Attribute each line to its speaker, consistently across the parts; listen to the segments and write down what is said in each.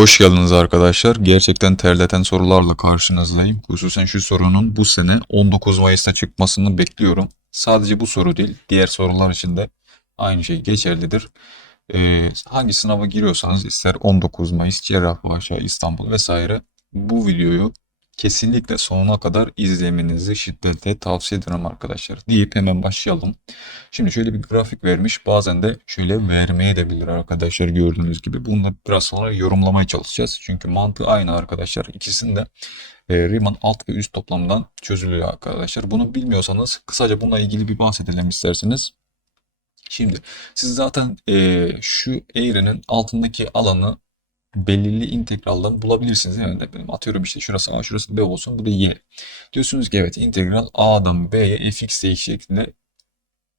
Speaker 1: Hoş geldiniz arkadaşlar. Gerçekten terleten sorularla karşınızdayım. Hususen şu sorunun bu sene 19 Mayıs'ta çıkmasını bekliyorum. Sadece bu soru değil, diğer sorular için de aynı şey geçerlidir. Ee, hangi sınava giriyorsanız ister 19 Mayıs, Cerrahpaşa, İstanbul vesaire bu videoyu kesinlikle sonuna kadar izlemenizi şiddetle tavsiye ederim arkadaşlar. Deyip hemen başlayalım. Şimdi şöyle bir grafik vermiş. Bazen de şöyle vermeye de bilir arkadaşlar gördüğünüz gibi. Bunu biraz sonra yorumlamaya çalışacağız. Çünkü mantığı aynı arkadaşlar. İkisinin de e, Riemann alt ve üst toplamından çözülüyor arkadaşlar. Bunu bilmiyorsanız kısaca bununla ilgili bir bahsedelim isterseniz. Şimdi siz zaten e, şu eğrinin altındaki alanı belirli integraldan bulabilirsiniz. Yani benim atıyorum işte şurası A, şurası B olsun, bu da Y. Diyorsunuz ki evet integral A'dan B'ye fx dx şeklinde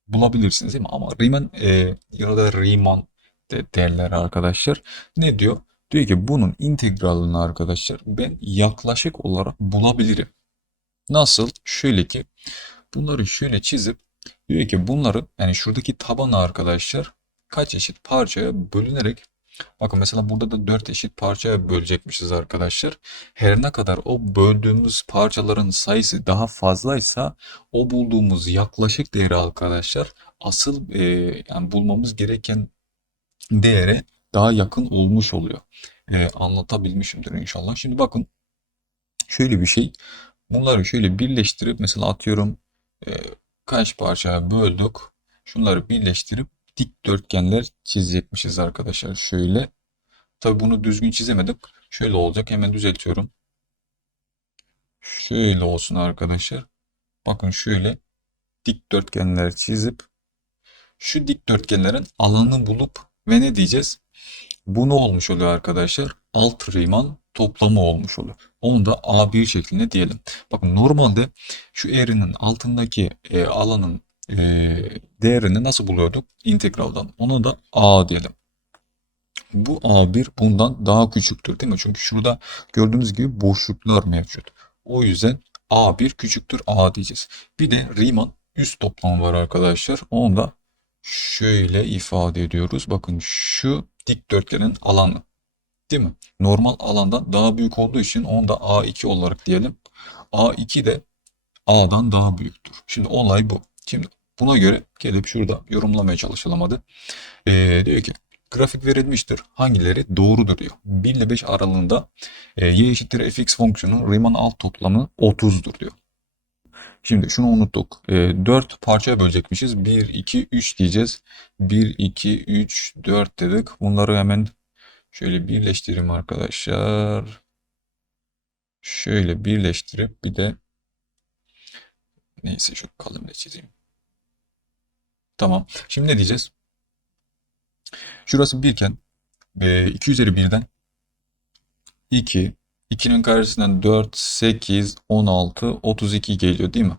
Speaker 1: bulabilirsiniz değil mi? Ama Riemann e, ya da Riemann de derler arkadaşlar. Ne diyor? Diyor ki bunun integralini arkadaşlar ben yaklaşık olarak bulabilirim. Nasıl? Şöyle ki bunları şöyle çizip diyor ki bunları yani şuradaki tabanı arkadaşlar kaç eşit parçaya bölünerek Bakın mesela burada da 4 eşit parçaya bölecekmişiz arkadaşlar. Her ne kadar o böldüğümüz parçaların sayısı daha fazlaysa o bulduğumuz yaklaşık değeri arkadaşlar asıl e, yani bulmamız gereken değere daha yakın olmuş oluyor. E, anlatabilmişimdir inşallah. Şimdi bakın şöyle bir şey. Bunları şöyle birleştirip mesela atıyorum e, kaç parçaya böldük. Şunları birleştirip dikdörtgenler çizecekmişiz arkadaşlar. Şöyle. Tabi bunu düzgün çizemedik. Şöyle olacak. Hemen düzeltiyorum. Şöyle olsun arkadaşlar. Bakın şöyle dikdörtgenler çizip şu dikdörtgenlerin alanını bulup ve ne diyeceğiz? Bu ne olmuş oluyor arkadaşlar? Alt Riemann toplamı olmuş oluyor. Onu da A1 şeklinde diyelim. Bakın normalde şu eğrinin altındaki e, alanın e, değerini nasıl buluyorduk? İntegraldan. Ona da A diyelim. Bu A1 bundan daha küçüktür değil mi? Çünkü şurada gördüğünüz gibi boşluklar mevcut. O yüzden A1 küçüktür A diyeceğiz. Bir de Riemann üst toplamı var arkadaşlar. Onu da şöyle ifade ediyoruz. Bakın şu dikdörtgenin alanı. Değil mi? Normal alandan daha büyük olduğu için onu da A2 olarak diyelim. A2 de A'dan daha büyüktür. Şimdi olay bu. Şimdi buna göre gelip şurada yorumlamaya çalışalım hadi. Ee, diyor ki grafik verilmiştir. Hangileri doğrudur diyor. 1 ile 5 aralığında e, y eşittir fx fonksiyonu Riemann alt toplamı 30'dur diyor. Şimdi şunu unuttuk. E, 4 parçaya bölecekmişiz. 1, 2, 3 diyeceğiz. 1, 2, 3, 4 dedik. Bunları hemen şöyle birleştireyim arkadaşlar. Şöyle birleştirip bir de neyse şu kalemle çizeyim. Tamam. Şimdi ne diyeceğiz? Şurası 1 iken e, 2 üzeri 1'den 2, 2'nin karşısından 4, 8, 16, 32 geliyor değil mi?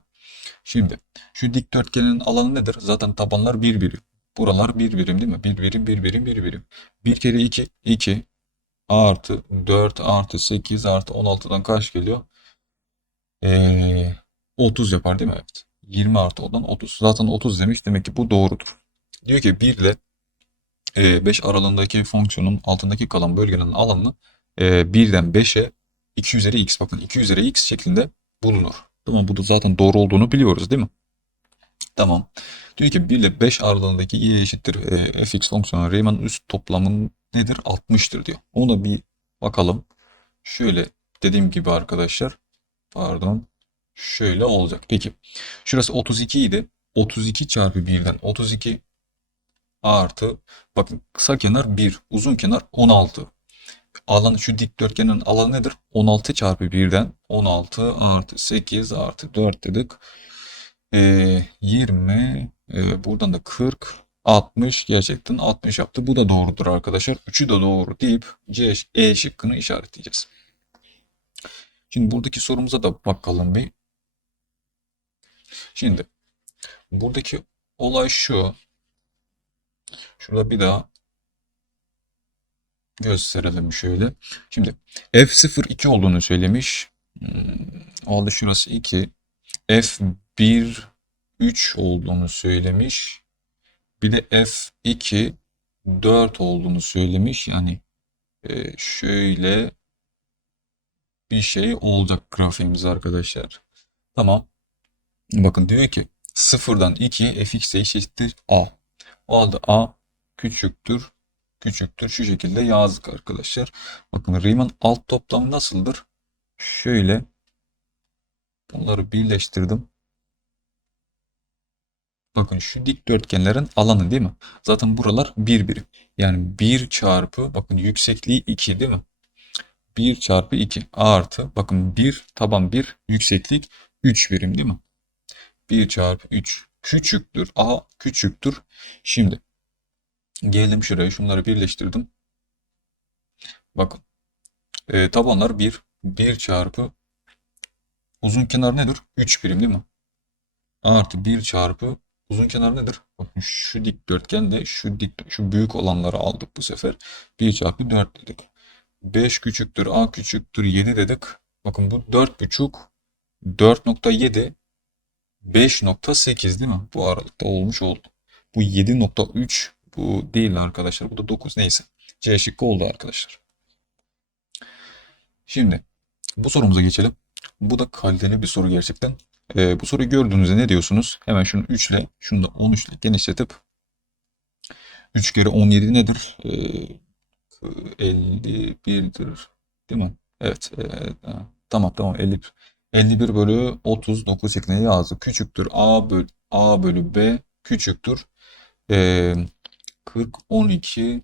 Speaker 1: Şimdi şu dikdörtgenin alanı nedir? Zaten tabanlar 1 birim. Buralar 1 birim değil mi? 1 birim, 1 birim, 1 birim. 1 kere 2, 2 artı 4 artı 8 artı 16'dan kaç geliyor? Ee, 30 yapar değil mi? Evet. 20 artı 10'dan 30. Zaten 30 demiş. Demek ki bu doğrudur. Diyor ki 1 ile 5 aralığındaki fonksiyonun altındaki kalan bölgenin alanını 1'den 5'e 2 üzeri x bakın 2 üzeri x şeklinde bulunur. Tamam bu da zaten doğru olduğunu biliyoruz değil mi? Tamam. Diyor ki 1 ile 5 aralığındaki y eşittir e, fx fonksiyonu Riemann üst toplamın nedir? 60'tır diyor. Ona bir bakalım. Şöyle dediğim gibi arkadaşlar pardon şöyle olacak. Peki. Şurası 32 idi. 32 çarpı 1'den 32 artı bakın kısa kenar 1 uzun kenar 16 alan şu dikdörtgenin alanı nedir? 16 çarpı 1'den 16 artı 8 artı 4 dedik. Ee, 20 e, buradan da 40 60 gerçekten 60 yaptı. Bu da doğrudur arkadaşlar. Üçü de doğru deyip C E şıkkını işaretleyeceğiz. Şimdi buradaki sorumuza da bakalım bir şimdi buradaki olay şu Şurada bir daha gösterelim şöyle. Şimdi F0 2 olduğunu söylemiş. Hmm, oldu şurası 2. F1 3 olduğunu söylemiş. Bir de F2 4 olduğunu söylemiş. Yani e, şöyle bir şey olacak grafiğimiz arkadaşlar. Tamam. Bakın diyor ki sıfırdan 2'ye fx eşittir a. O halde a küçüktür küçüktür şu şekilde yazdık arkadaşlar. Bakın Riemann alt toplamı nasıldır? Şöyle bunları birleştirdim. Bakın şu dikdörtgenlerin alanı değil mi? Zaten buralar bir birim. Yani 1 çarpı bakın yüksekliği 2 değil mi? 1 çarpı 2 artı bakın 1 taban 1 yükseklik 3 birim değil mi? 1 çarpı 3 küçüktür. A küçüktür. Şimdi geldim şuraya şunları birleştirdim. Bakın e, tabanlar 1. 1 çarpı uzun kenar nedir? 3 birim değil mi? Artı 1 çarpı uzun kenar nedir? Bakın şu dikdörtgende şu dik şu büyük olanları aldık bu sefer. 1 çarpı 4 dedik. 5 küçüktür a küçüktür 7 dedik. Bakın bu 4,5 4.7 5.8 değil mi? Bu aralıkta olmuş oldu. Bu 7.3 bu değil arkadaşlar. Bu da 9 neyse. C şıkkı oldu arkadaşlar. Şimdi bu sorumuza geçelim. Bu da kaliteli bir soru gerçekten. Ee, bu soruyu gördüğünüzde ne diyorsunuz? Hemen şunu 3 ile şunu da 13 ile genişletip 3 kere 17 nedir? Ee, 51'dir. Değil mi? Evet. e, tamam tamam 50, 51 bölü 39 şeklinde yazdık. Küçüktür A bölü, A bölü B küçüktür. Ee, 40, 12,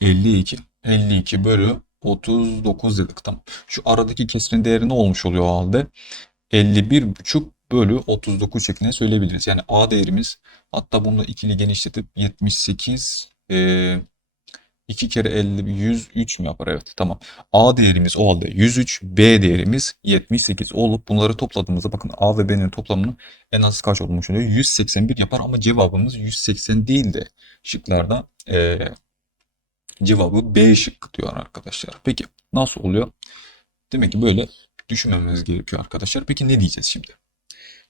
Speaker 1: 52, 52 bölü 39 dedik. Tamam. Şu aradaki kesirin değeri ne olmuş oluyor o halde? 51,5 bölü 39 şeklinde söyleyebiliriz. Yani A değerimiz hatta bunu ikili genişletip 78 e, 2 kere 50 103 mü yapar? Evet tamam. A değerimiz o halde 103, B değerimiz 78 olup bunları topladığımızda bakın A ve B'nin toplamının en az kaç olmuş oluyor? 181 yapar ama cevabımız 180 değil de şıklarda e, cevabı B şıkkı diyor arkadaşlar. Peki nasıl oluyor? Demek ki böyle düşünmemiz gerekiyor arkadaşlar. Peki ne diyeceğiz şimdi?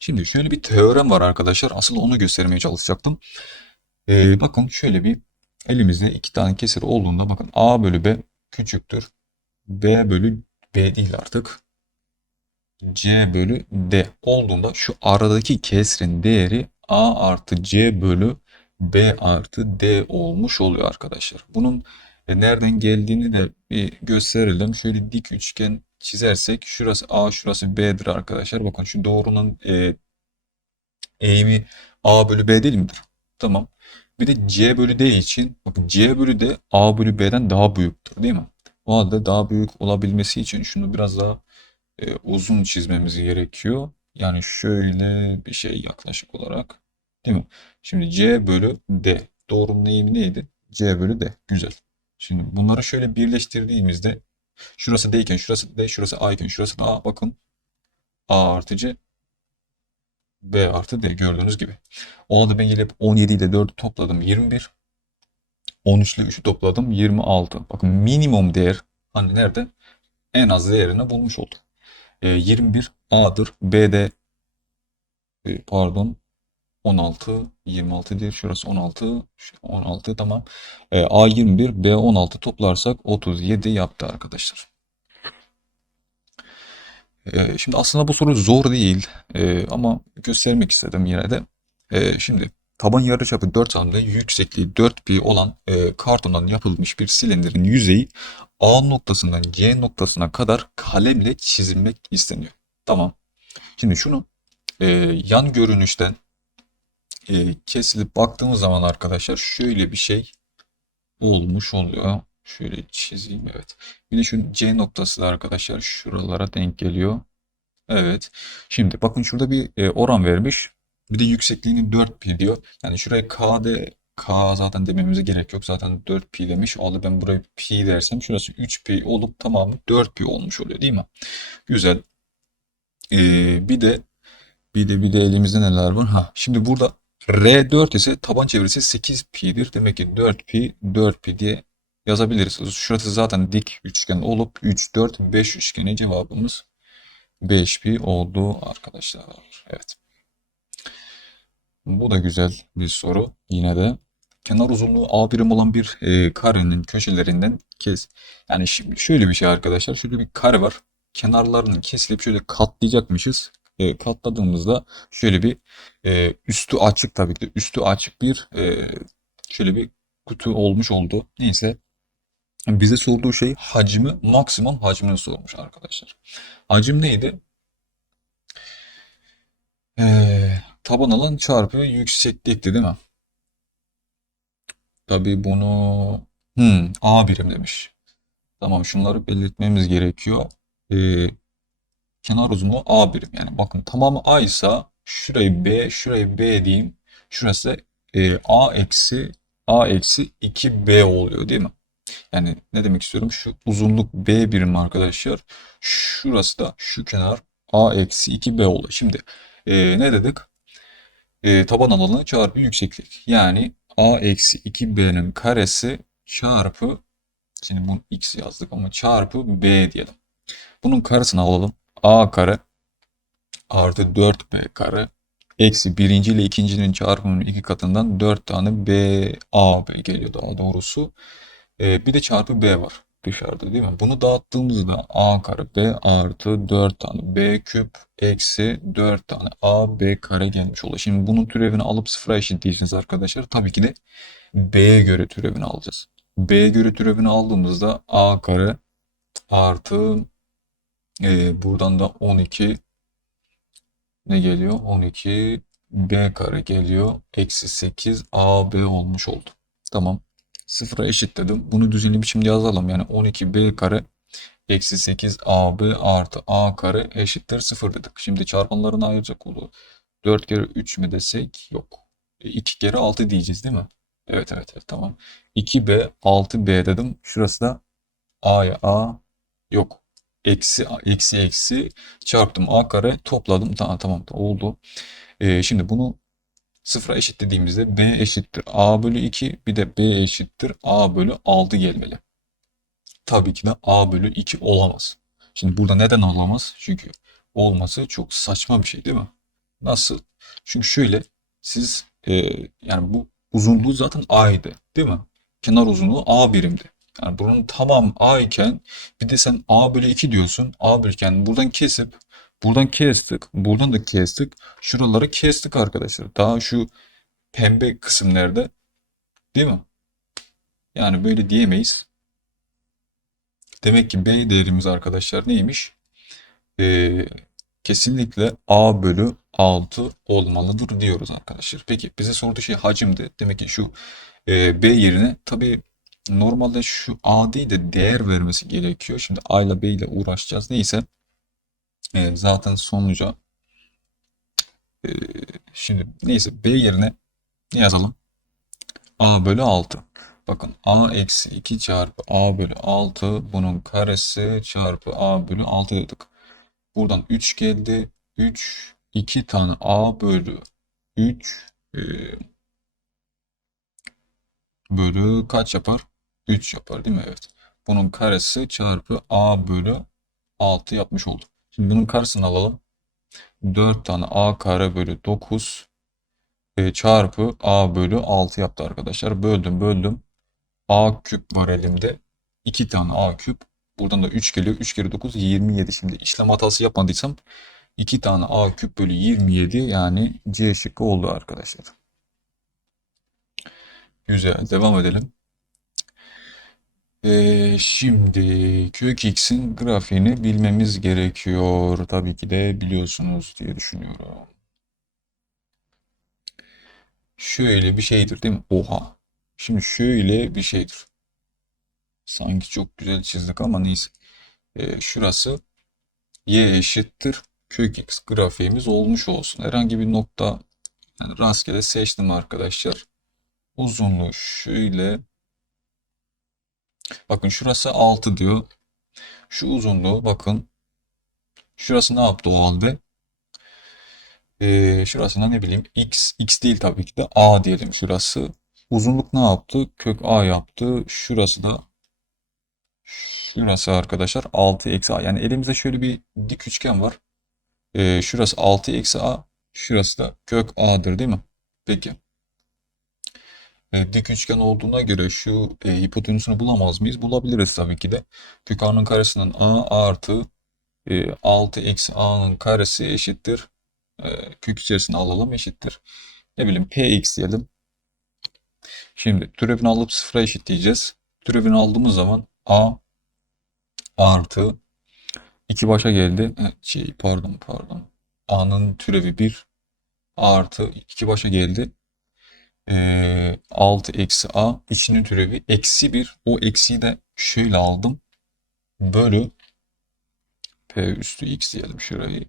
Speaker 1: Şimdi şöyle bir teorem var arkadaşlar. Asıl onu göstermeye çalışacaktım. Ee, bakın şöyle bir elimizde iki tane kesir olduğunda bakın A bölü B küçüktür. B bölü B değil artık. C bölü D olduğunda şu aradaki kesrin değeri A artı C bölü B artı D olmuş oluyor arkadaşlar. Bunun e, nereden geldiğini de bir gösterelim. Şöyle dik üçgen çizersek şurası A şurası B'dir arkadaşlar. Bakın şu doğrunun e, eğimi A bölü B değil midir? Tamam. Bir de C bölü D için bakın C bölü D A bölü B'den daha büyüktür değil mi? O halde daha büyük olabilmesi için şunu biraz daha e, uzun çizmemiz gerekiyor. Yani şöyle bir şey yaklaşık olarak. Değil mi? Şimdi C bölü D. Doğrunun eğimi neydi? C bölü D. Güzel. Şimdi bunları şöyle birleştirdiğimizde şurası D iken şurası D, şurası A iken şurası da A. Bakın A artı C B artı D gördüğünüz gibi. O halde ben gelip 17 ile 4'ü topladım 21. 13 ile 3'ü topladım 26. Bakın minimum değer hani nerede? En az değerini bulmuş olduk. E, 21 A'dır. B'de e, pardon 16 26 değil şurası 16 16 tamam. E, A 21 B 16 toplarsak 37 yaptı arkadaşlar. E, şimdi aslında bu soru zor değil E, ama göstermek istedim yine de. E, şimdi taban yarıçapı 4 santim yüksekliği 4 pi olan e, kartondan yapılmış bir silindirin yüzeyi A noktasından C noktasına kadar kalemle çizilmek isteniyor. Tamam. Şimdi şunu e, yan görünüşten e, kesilip baktığımız zaman arkadaşlar şöyle bir şey olmuş oluyor. Şöyle çizeyim evet. Bir de şu C noktası da arkadaşlar şuralara denk geliyor. Evet. Şimdi bakın şurada bir e, oran vermiş. Bir de yüksekliğini 4 pi diyor. Yani şuraya K de K zaten dememize gerek yok. Zaten 4 pi demiş. Oldu ben buraya pi dersem şurası 3 pi olup tamamı 4 pi olmuş oluyor değil mi? Güzel. Ee, bir de bir de bir de elimizde neler var? Ha, şimdi burada R4 ise taban çevresi 8 pi'dir. Demek ki 4 pi 4 pi diye yazabiliriz. Şurası zaten dik üçgen olup 3 4 5 üçgeni cevabımız 5 pi oldu arkadaşlar. Evet. Bu da güzel bir soru yine de. kenar uzunluğu A birim olan bir e, karenin köşelerinden kes. Yani şimdi şöyle bir şey arkadaşlar. Şöyle bir kare var. Kenarlarının kesilip şöyle katlayacakmışız. E, katladığımızda şöyle bir e, üstü açık tabii ki üstü açık bir e, şöyle bir kutu olmuş oldu. Neyse bize sorduğu şey hacmi, maksimum hacmini sormuş arkadaşlar. Hacim neydi? Ee, taban alan çarpı yükseklikti değil mi? Tabii bunu hmm, A birim demiş. Tamam şunları belirtmemiz gerekiyor. Ee, kenar uzunluğu A birim. Yani bakın tamamı A ise şurayı B, şurayı B diyeyim. Şurası e, A eksi A eksi 2B oluyor değil mi? Yani ne demek istiyorum? Şu uzunluk B birim arkadaşlar. Şurası da şu kenar A eksi 2B oluyor. Şimdi e, ne dedik? E, taban alanı çarpı yükseklik. Yani A eksi 2B'nin karesi çarpı şimdi bunu X yazdık ama çarpı B diyelim. Bunun karesini alalım. A kare artı 4B kare eksi birinci ile ikincinin çarpımının iki katından 4 tane B, A, B geliyor daha doğrusu. Ee, bir de çarpı B var dışarıda değil mi? Bunu dağıttığımızda A kare B artı 4 tane B küp eksi 4 tane A B kare gelmiş oluyor. Şimdi bunun türevini alıp sıfıra eşitleyeceğiz arkadaşlar. Tabii ki de B'ye göre türevini alacağız. B'ye göre türevini aldığımızda A kare artı e, buradan da 12 ne geliyor? 12 B kare geliyor. Eksi 8 AB olmuş oldu. Tamam. Sıfıra eşitledim. Bunu düzenli biçimde yazalım. Yani 12B kare eksi 8 AB artı A kare eşittir 0 dedik. Şimdi çarpanlarını ayıracak oldu. 4 kere 3 mü desek? Yok. 2 kere 6 diyeceğiz değil mi? Evet evet evet tamam. 2B 6B dedim. Şurası da A'ya A yok. Eksi eksi eksi çarptım A kare topladım. Tamam tamam oldu. Ee, şimdi bunu sıfıra eşitlediğimizde B eşittir A bölü 2 bir de B eşittir A bölü 6 gelmeli. Tabii ki de A bölü 2 olamaz. Şimdi burada neden olamaz? Çünkü olması çok saçma bir şey değil mi? Nasıl? Çünkü şöyle siz e, yani bu uzunluğu zaten A'ydı değil mi? Kenar uzunluğu A birimdi. Yani bunun tamam A iken bir de sen A bölü 2 diyorsun. A bölü iken buradan kesip buradan kestik. Buradan da kestik. Şuraları kestik arkadaşlar. Daha şu pembe kısım nerede? Değil mi? Yani böyle diyemeyiz. Demek ki B değerimiz arkadaşlar neymiş? Ee, kesinlikle A bölü 6 olmalıdır diyoruz arkadaşlar. Peki bize sorduğu şey hacimdi. Demek ki şu e, B yerine tabii normalde şu A değil de değer vermesi gerekiyor. Şimdi A ile B ile uğraşacağız. Neyse e, zaten sonuca e, şimdi neyse B yerine ne yazalım? A bölü 6. Bakın A eksi 2 çarpı A bölü 6 bunun karesi çarpı A bölü 6 dedik. Buradan 3 geldi. 3 2 tane A bölü 3 e, bölü kaç yapar? 3 yapar değil mi? Evet. Bunun karesi çarpı A bölü 6 yapmış olduk. Şimdi bunun karesini alalım. 4 tane A kare bölü 9 e, çarpı A bölü 6 yaptı arkadaşlar. Böldüm böldüm. A küp var elimde. 2 tane A küp. Buradan da 3 geliyor. 3 kere 9 27. Şimdi işlem hatası yapmadıysam 2 tane A küp bölü 27 yani C şıkkı oldu arkadaşlar. Güzel. Devam edelim. Ee, şimdi kök x'in grafiğini bilmemiz gerekiyor. Tabii ki de biliyorsunuz diye düşünüyorum. Şöyle bir şeydir değil mi? Oha. Şimdi şöyle bir şeydir. Sanki çok güzel çizdik ama neyse. Ee, şurası y eşittir kök x grafiğimiz olmuş olsun. Herhangi bir nokta yani rastgele seçtim arkadaşlar. Uzunluğu şöyle Bakın şurası 6 diyor. Şu uzunluğu bakın. Şurası ne yaptı o halde? Ee, şurasına ne bileyim x, x değil tabii ki de a diyelim şurası. Uzunluk ne yaptı? Kök a yaptı. Şurası da şurası arkadaşlar 6 eksi a. Yani elimizde şöyle bir dik üçgen var. Ee, şurası 6 eksi a. Şurası da kök a'dır değil mi? Peki. E, dik üçgen olduğuna göre şu e, hipotenüsünü bulamaz mıyız? Bulabiliriz tabii ki de. Kök a'nın karesinden a artı e, 6 eksi a'nın karesi eşittir. E, kök içerisine alalım eşittir. Ne bileyim px diyelim. Şimdi türevini alıp sıfıra eşitleyeceğiz. Türevini aldığımız zaman a artı 2 başa geldi. E, Şey, pardon pardon. a'nın türevi 1 artı 2 başa geldi. Ee, 6 eksi a içinin türevi eksi 1. O eksiyi de şöyle aldım. Bölü p üstü x diyelim şurayı.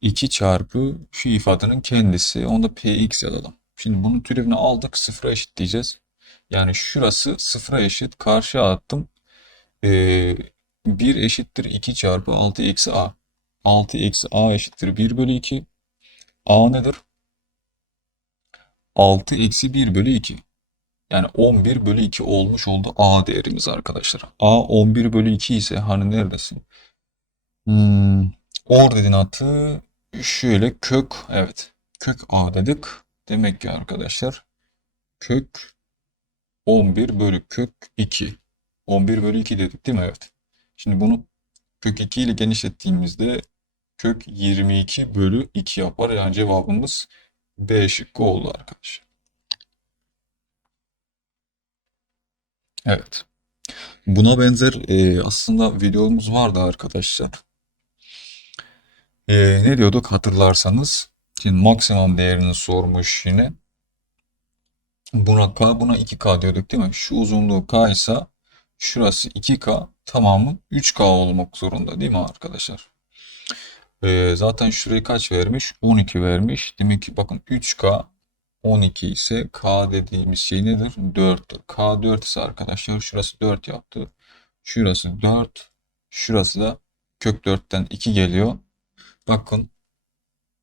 Speaker 1: 2 çarpı şu ifadenin kendisi. Onda px yazalım. Şimdi bunun türevini aldık. Sıfıra eşitleyeceğiz. Yani şurası sıfıra eşit. Karşıya attım. Ee, 1 eşittir 2 çarpı 6 eksi a. 6 eksi a eşittir 1 bölü 2. a nedir? 6 eksi 1 bölü 2. Yani 11 bölü 2 olmuş oldu A değerimiz arkadaşlar. A 11 bölü 2 ise hani neredesin? Hmm, ordinatı şöyle kök evet kök A dedik. Demek ki arkadaşlar kök 11 bölü kök 2. 11 bölü 2 dedik değil mi? Evet. Şimdi bunu kök 2 ile genişlettiğimizde kök 22 bölü 2 yapar. Yani cevabımız B şıkkı oldu arkadaşlar. Evet. Buna benzer e, aslında videomuz vardı arkadaşlar. E, ne diyorduk hatırlarsanız. Şimdi maksimum değerini sormuş yine. Buna K buna 2K diyorduk değil mi? Şu uzunluğu K ise şurası 2K tamamı 3K olmak zorunda değil mi arkadaşlar? E, zaten şurayı kaç vermiş? 12 vermiş. Demek ki bakın 3K 12 ise K dediğimiz şey nedir? 4'tür. K 4 ise arkadaşlar şurası 4 yaptı. Şurası 4. Şurası da kök 4'ten 2 geliyor. Bakın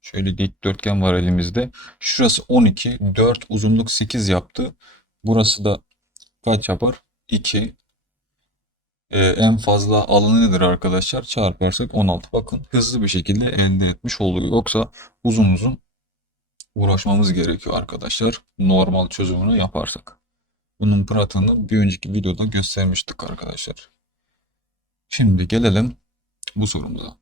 Speaker 1: şöyle dikdörtgen var elimizde. Şurası 12. 4 uzunluk 8 yaptı. Burası da kaç yapar? 2. Ee, en fazla alanı nedir arkadaşlar? Çarparsak 16. Bakın hızlı bir şekilde elde etmiş oluyor. Yoksa uzun uzun uğraşmamız gerekiyor arkadaşlar. Normal çözümünü yaparsak. Bunun pratiğini bir önceki videoda göstermiştik arkadaşlar. Şimdi gelelim bu sorumuza.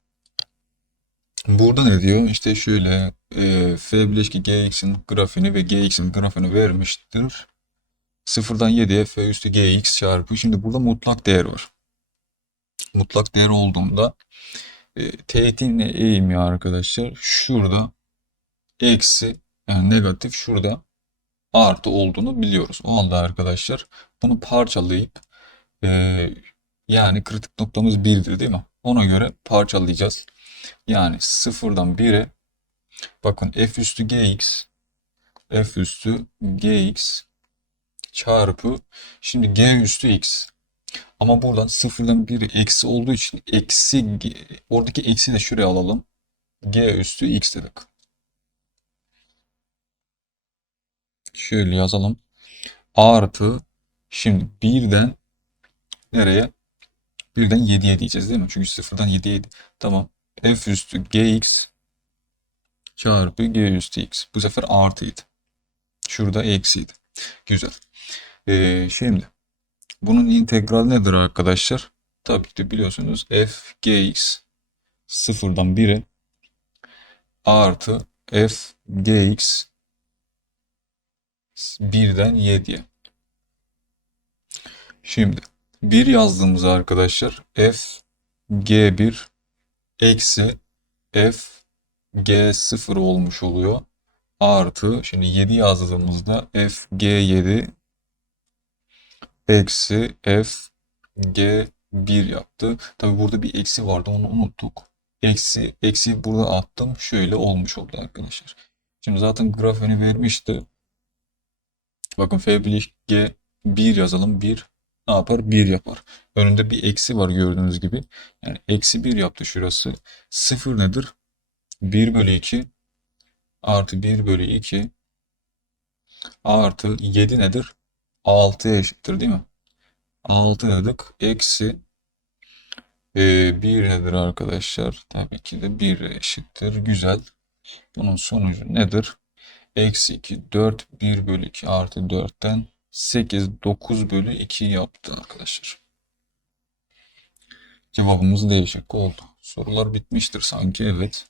Speaker 1: Burada ne diyor? İşte şöyle e, f bileşki gx'in grafiğini ve gx'in grafiğini vermiştir. 0'dan 7'ye f üstü gx çarpı. Şimdi burada mutlak değer var. Mutlak değer olduğunda e, teğetin eğimi arkadaşlar şurada eksi yani negatif şurada artı olduğunu biliyoruz. O halde arkadaşlar bunu parçalayıp e, yani kritik noktamız 1'dir değil mi? Ona göre parçalayacağız. Yani sıfırdan 1'e bakın f üstü gx f üstü gx çarpı şimdi g üstü x. Ama buradan sıfırdan 1'e eksi olduğu için eksi oradaki eksi de şuraya alalım. g üstü x dedik. Şöyle yazalım. Artı şimdi birden nereye? Birden 7'ye diyeceğiz değil mi? Çünkü sıfırdan 7'ye 7. Tamam. F üstü gx çarpı g üstü x. Bu sefer artıydı. Şurada eksiydi. Güzel. Ee, şimdi bunun integral nedir arkadaşlar? Tabii ki biliyorsunuz f gx sıfırdan 1'e artı f gx 1'den 7'ye. Şimdi 1 yazdığımız arkadaşlar f g1 eksi f g0 olmuş oluyor. Artı şimdi 7 yazdığımızda f g7 eksi f g1 yaptı. Tabi burada bir eksi vardı onu unuttuk. Eksi, eksi burada attım. Şöyle olmuş oldu arkadaşlar. Şimdi zaten grafiğini vermişti. Bakın f g 1 yazalım. 1 ne yapar? 1 yapar. Önünde bir eksi var gördüğünüz gibi. Yani eksi 1 yaptı şurası. 0 nedir? 1 bölü 2 artı 1 bölü 2 artı 7 nedir? 6 eşittir değil mi? 6 dedik. Eksi e, 1 nedir arkadaşlar? Tabii ki de 1 eşittir. Güzel. Bunun sonucu nedir? Eksi 2, 4, 1 bölü 2 artı 4'ten 8, 9 bölü 2 yaptı arkadaşlar. Cevabımız değişik oldu. Sorular bitmiştir sanki evet.